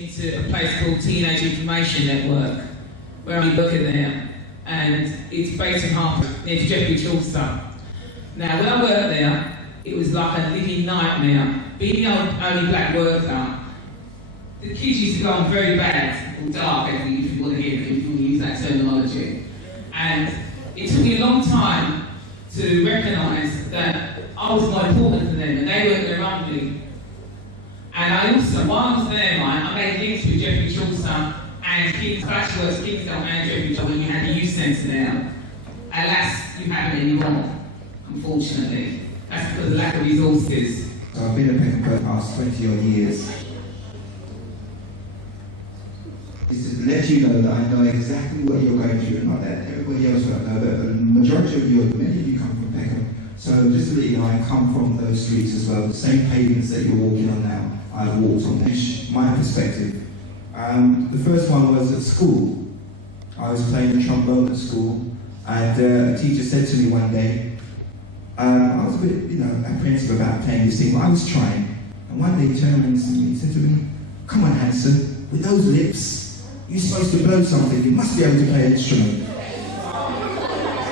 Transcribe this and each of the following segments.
into a place called Teenage Information Network, where I'm working there, and it's based in Hartford, near Jeffrey Chaucer. Now, when I worked there, it was like a living nightmare. Being the only black worker, the kids used to go on very bad, or dark, if you want to hear, if you want to use that terminology. And it took me a long time to recognise that I was more important than them, and they weren't around me. And I also, while I was there, I made links with Jeffrey Chaucer and Flashworks, Kingsdale and Jeffrey Chaucer when you had the youth centre there. Alas, you haven't anymore, unfortunately. That's because of the lack of resources. So I've been a Peckham for the past 20 odd years. It's to let you know that I know exactly what you're going through, and not that everybody else won't know, but the majority of you, many of you come from Peckham. So just to let you know, I come from those streets as well. The same pavements that you're walking on now, I've walked on. My perspective. The first one was at school. I was playing the trombone at school, and a teacher said to me one day, I was a bit, apprehensive about playing this thing, but I was trying. And one day he turned around and said to me, "Come on, Hanson, with those lips, you're supposed to blow something. You must be able to play an instrument."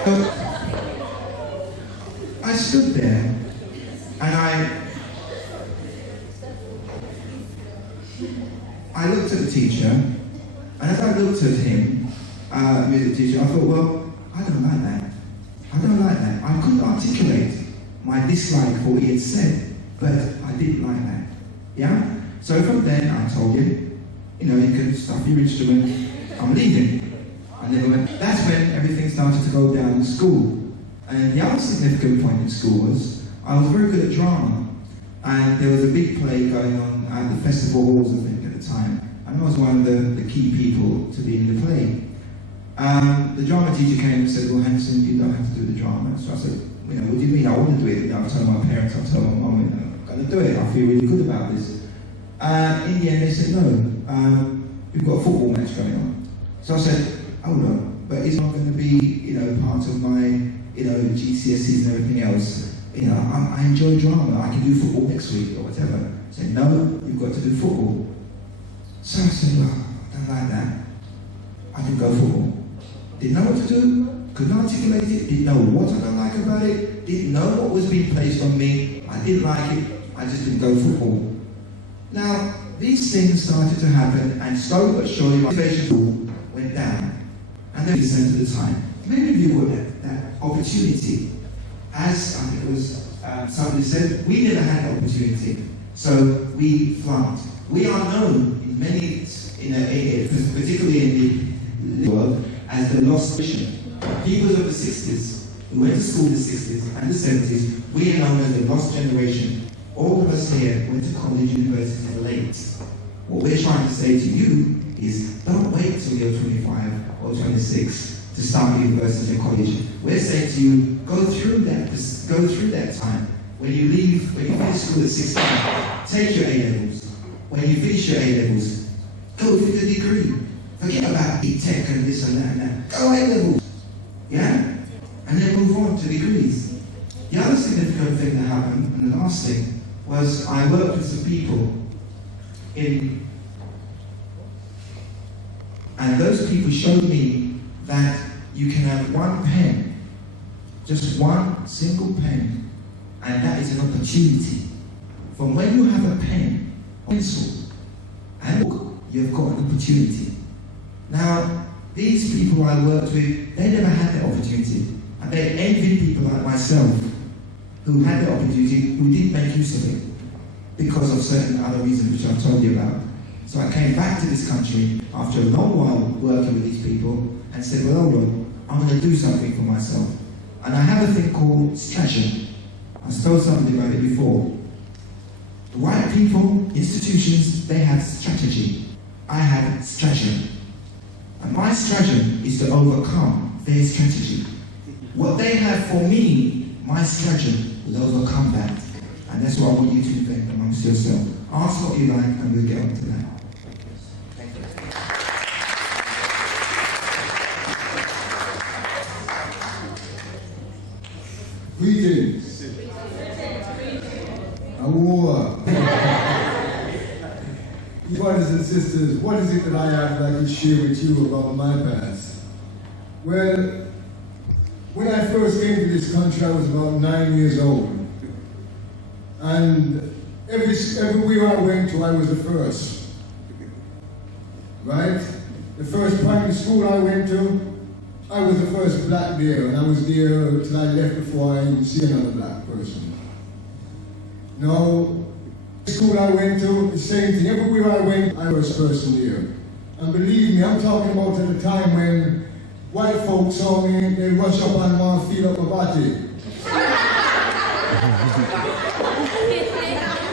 So I stood there, and I looked at the teacher, and as I looked at him, music teacher, I thought, well, I don't like that. I don't like that. I couldn't articulate my dislike for what he had said, but I didn't like that. Yeah? So from then I told him, you can stuff your instrument, I'm leaving. I never went. That's when everything started to go down in school. And the other significant point in school was, I was very good at drama. And there was a big play going on at the festival halls, I think, at the time. And I was one of the key people to be in the play. The drama teacher came and said, "Well, Hanson, you don't have to do the drama." So I said, "What do you mean? I want to do it." I'll tell my parents, I'll tell my mum, I'm going to do it. I feel really good about this. In the end, they said, "No, we've got a football match going on." So I said, "Oh no, but it's not going to be, part of my, GCSEs and everything else. I enjoy drama. I can do football next week or whatever." I said, "No, you've got to do football." So I said, "Well, I don't like that. I can go football." Didn't know what to do, couldn't articulate it, didn't know what I don't like about it, didn't know what was being placed on me, I didn't like it, I just didn't go football. Now, these things started to happen, and slowly but surely my motivation went down. And then listen to the time. Many of you got that opportunity. As I think it was somebody said, we never had an opportunity, so we flunked. We are known in many, particularly in the world, as the lost generation. People of the 60s, who went to school in the 60s and the 70s, we are known as the lost generation. All of us here went to college, university late. What we're trying to say to you is, don't wait till you're 25 or 26 to start university or college. We're saying to you, go through that time. When you finish school at 16, take your A-levels. When you finish your A-levels, go for the degree. Forget about tech and this and that and that. Go A-levels. Yeah? And then move on to degrees. The other significant thing that happened, and the last thing, was I worked with some people and those people showed me that you can have one pen, just one single pen, and that is an opportunity. From when you have a pen, pencil, and book, you've got an opportunity. Now, these people I worked with, they never had that opportunity. And they envied people like myself, who had the opportunity, who didn't make use of it, because of certain other reasons which I've told you about. So I came back to this country after a long while working with these people, and said, well, hold on, I'm going to do something for myself. And I have a thing called strategy. I've told somebody about it before. The white people, institutions, they have strategy. I have strategy. And my strategy is to overcome their strategy. What they have for me, my strategy will overcome that. And that's what I want you to think amongst yourself. Ask what you like, and we'll get on to that. Thank you. Greetings. Award. Brothers and sisters, what is it that I have that I can share with you about my past? Well, when I first came to this country, I was about 9 years old. And everywhere I went to, I was the first. Right? The first primary school I went to, I was the first black there, and I was there till I left before I even see another black person. Now, the school I went to, the same thing. Everywhere I went, I was the first person there. And believe me, I'm talking about at the time when white folks saw me, they rush up and want to feel up my body.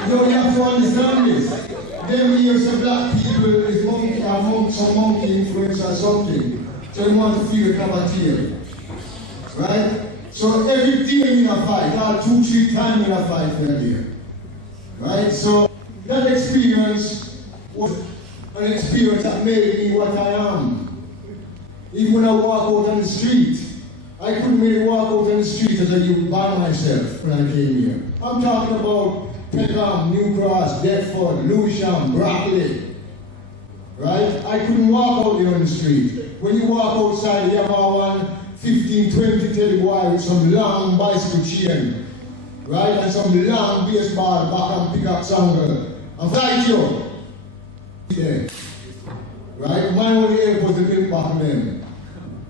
You have to understand this. Them years of black people is some monkey influence or something. So you want to feel a cup of tea. Right? So every day in a fight, or 2-3 times in a fight for a day. Right? So that experience was an experience that made me what I am. Even when I walk out on the street, I couldn't really walk out on the street as a youth by myself when I came here. I'm talking about Peckham, New Cross, Deptford, Lewisham, Brockley. Right? I couldn't walk out there on the street. When you walk outside, you have one 15, 20 teddy boy with some long bicycle chain. Right? And some long baseball back and pick up sangle. And fight you. Yeah. Right? My only help was the milk back then.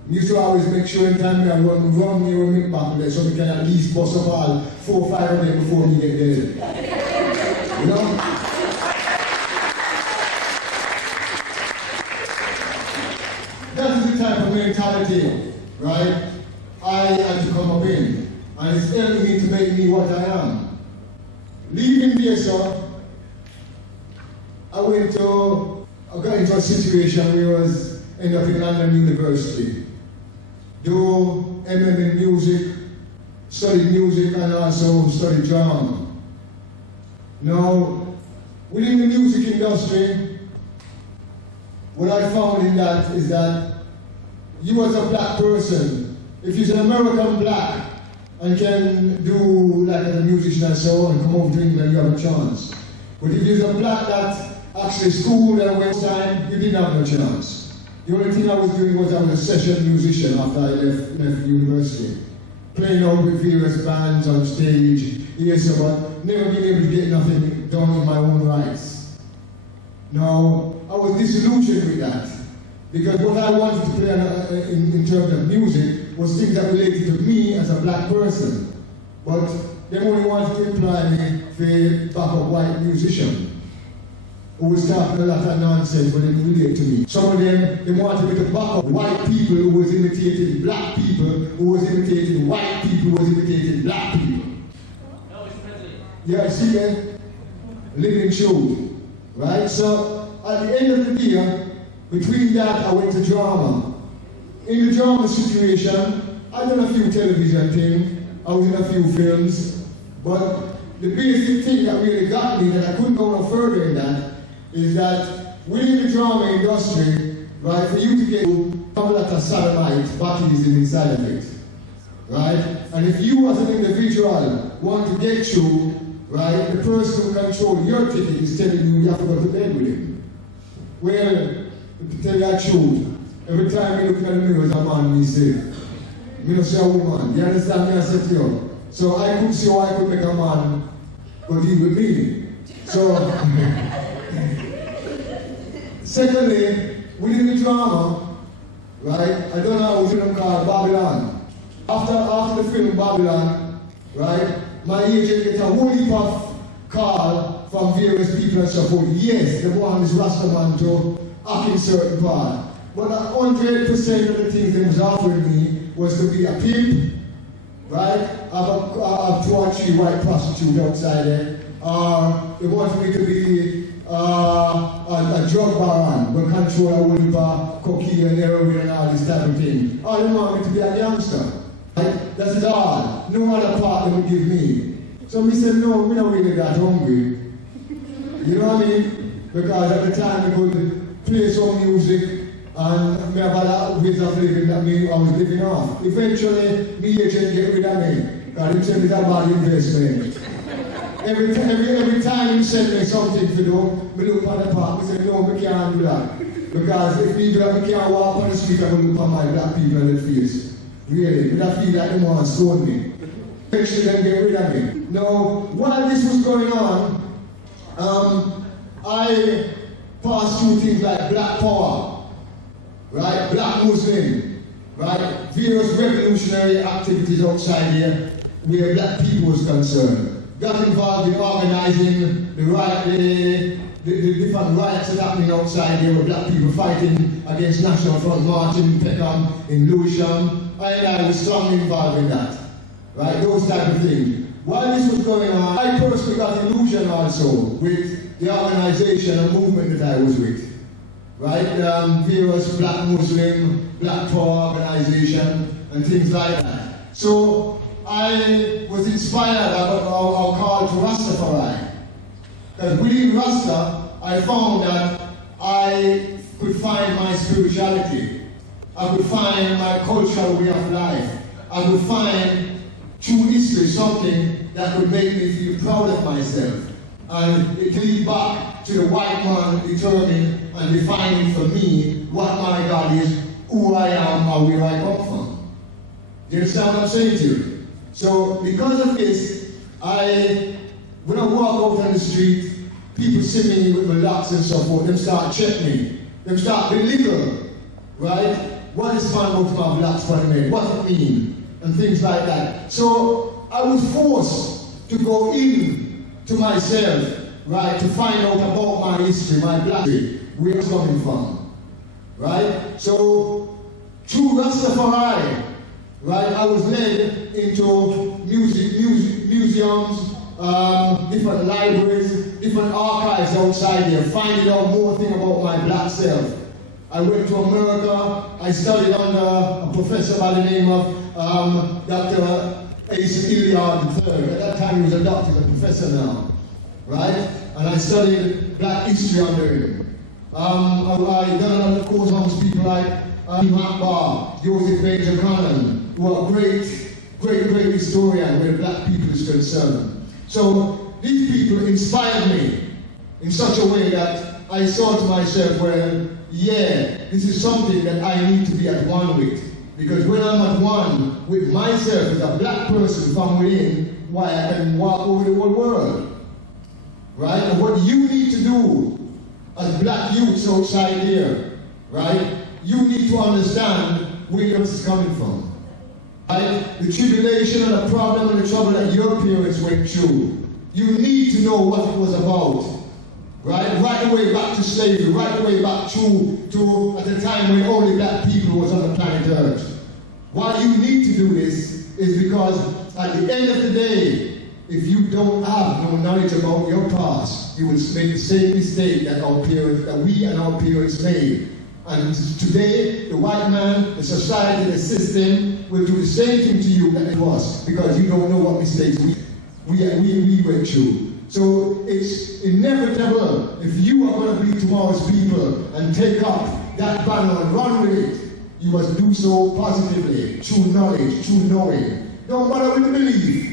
Used to always make sure in time I run me with milk back there so we can at least bust up all 4 or 5 of them before we get there. You know? That is the type of mentality, right, I had to come up in. And it's helping me to make me what I am. Leaving there, sir, I got into a situation where I was ended up in London University. Do MM in music, studied music and also studied drama. Now, within the music industry, what I found in that is that you as a black person, if you're an American black and can do like as a musician and so on, come over to England, you have a chance. But if you're a black that actually schooled and went time, you didn't have no chance. The only thing I was doing was I was a session musician after I left university. Playing out with various bands on stage, yes, but never being able to get nothing done in my own rights. Now, I was disillusioned with that. Because what I wanted to play in terms of music was things that related to me as a black person. But they only wanted to employ me for a backup white musician who was talking a lot of nonsense but didn't relate to me. Some of them, they wanted me to back up white people who was imitating black people, who was imitating white people, who was imitating black people. No, it's President. Yeah, see that? Living truth. Right? So, at the end of the day, between that, I went to drama. In the drama situation, I done a few television things, I was in a few films, but the basic thing that really got me, that I couldn't go no further in that, is that within the drama industry, right, for you to get a lot of sodomite, baptism inside of it, right? And if you as an individual want to get through, right, the person who controls your ticket is telling you you have to go to bed with him. Well, to tell you the truth, every time you look at the mirror as a man, me say, me not say a woman. You understand me? I said to you. So I could see how I could make a man go deal with me. So, secondly, within the drama, right, I don't know what film called Babylon. After the film Babylon, right, my agent get a whole heap of call from various people and support. Yes, the one is Rastaman to act in certain part. But 100% of the things they was offering me was to be a pimp, right? Have 2 or 3 white prostitutes outside there. They wanted me to be a drug baron, but control a whole heap of cocaine and heroin and all this type of thing. All they want me to be a gangster. Right? That's it all. No other part they would give me. So me said, no, we're not really that hungry. You know what I mean? Because at the time we could play some music and me have a ways of living that I was living off. Eventually, me agent get rid of me. Because he said it's a bad investment. every time you send me something to do, I look at the park, I say, no, we can't do that. Because if we do that, we can't walk on the street and look at my black people in the face. Really, but I feel like they want to stone me. Make sure they get rid of me. Now, while this was going on, I passed through things like black power, right? Black Muslim, right? Various revolutionary activities outside here where black people was concerned. Got involved in organizing the different riots that happening outside here with black people fighting against National Front March in Peckham, in Lewisham. I was strongly involved in that, right? Those type of things. While this was going on, I personally got illusion also with the organization and movement that I was with, right? Various black Muslim, black power organization and things like that. So I was inspired about our call to Rastafari. Because within Rasta, I found that I could find my spirituality. I could find my cultural way of life. I could find true history, something that could make me feel proud of myself. And it leads back to the white man determining and defining for me what my God is, who I am, and where I come from. Do you understand what I'm saying to you? So because of this, when I walk out on the street, people see me with my locks and so forth, them start checking me. Them start belittle, right? What is man about to have locks for me? What it mean? And things like that. So I was forced to go in to myself, right, to find out about my history, my black history, where it's coming from, right? So through Rastafari, right, I was led into museums, different libraries, different archives outside here, finding out more things about my black self. I went to America, I studied under a professor by the name of Dr. A.C. Iliard III. At that time he was a doctor, he's a professor now, right? And I studied black history under him. I done another course amongst people like Akbar, Joseph Benjamin, who are great historian where black people is concerned. So these people inspired me in such a way that I thought to myself, well, yeah, this is something that I need to be at one with. Because when I'm at one with myself as a black person from within, why I can walk over the whole world. Right? And what you need to do as black youths outside here, right? You need to understand where this is coming from. Right? The tribulation and the problem and the trouble that your parents went through. You need to know what it was about. Right? Right the way back to slavery, right the way back to at the time when only black people was on the planet Earth. Why you need to do this is because at the end of the day, if you don't have no knowledge about your past, you will make the same mistake that we and our parents made. And today, the white man, the society, the system will do the same thing to you that it was, because you don't know what mistakes we went through. So it's inevitable, if you are going to be tomorrow's people and take up that banner and run with it, you must do so positively, through knowledge, through knowing. Don't bother with the belief.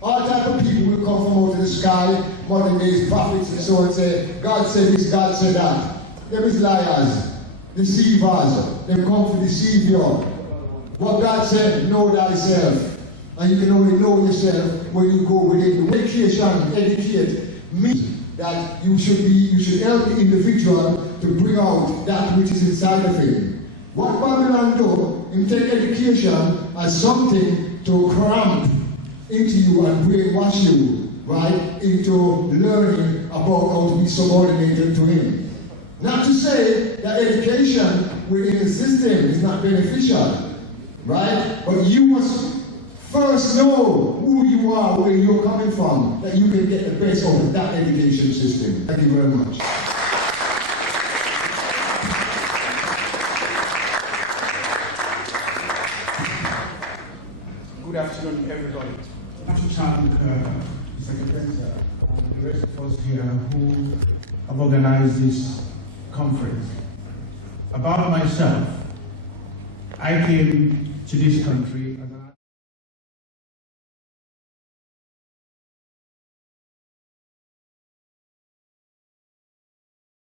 All type of people will come from out of the sky, modern days prophets and so on, say, God said this, God said that. Them is liars, deceivers, they come to deceive you. What God said, know thyself. And you can only know yourself when you go within. Education, educate means that you should help the individual to bring out that which is inside of him. What Babylon do, in take education as something to cramp into you and brainwash you, right, into learning about how to be subordinated to him. Not to say that education within the system is not beneficial, right? But you must first know who you are, where you're coming from, that you can get the best out of that education system. Thank you very much. Good afternoon, everybody. I want to thank the Secretary and the rest of us here who have organized this conference. About myself, I came to this country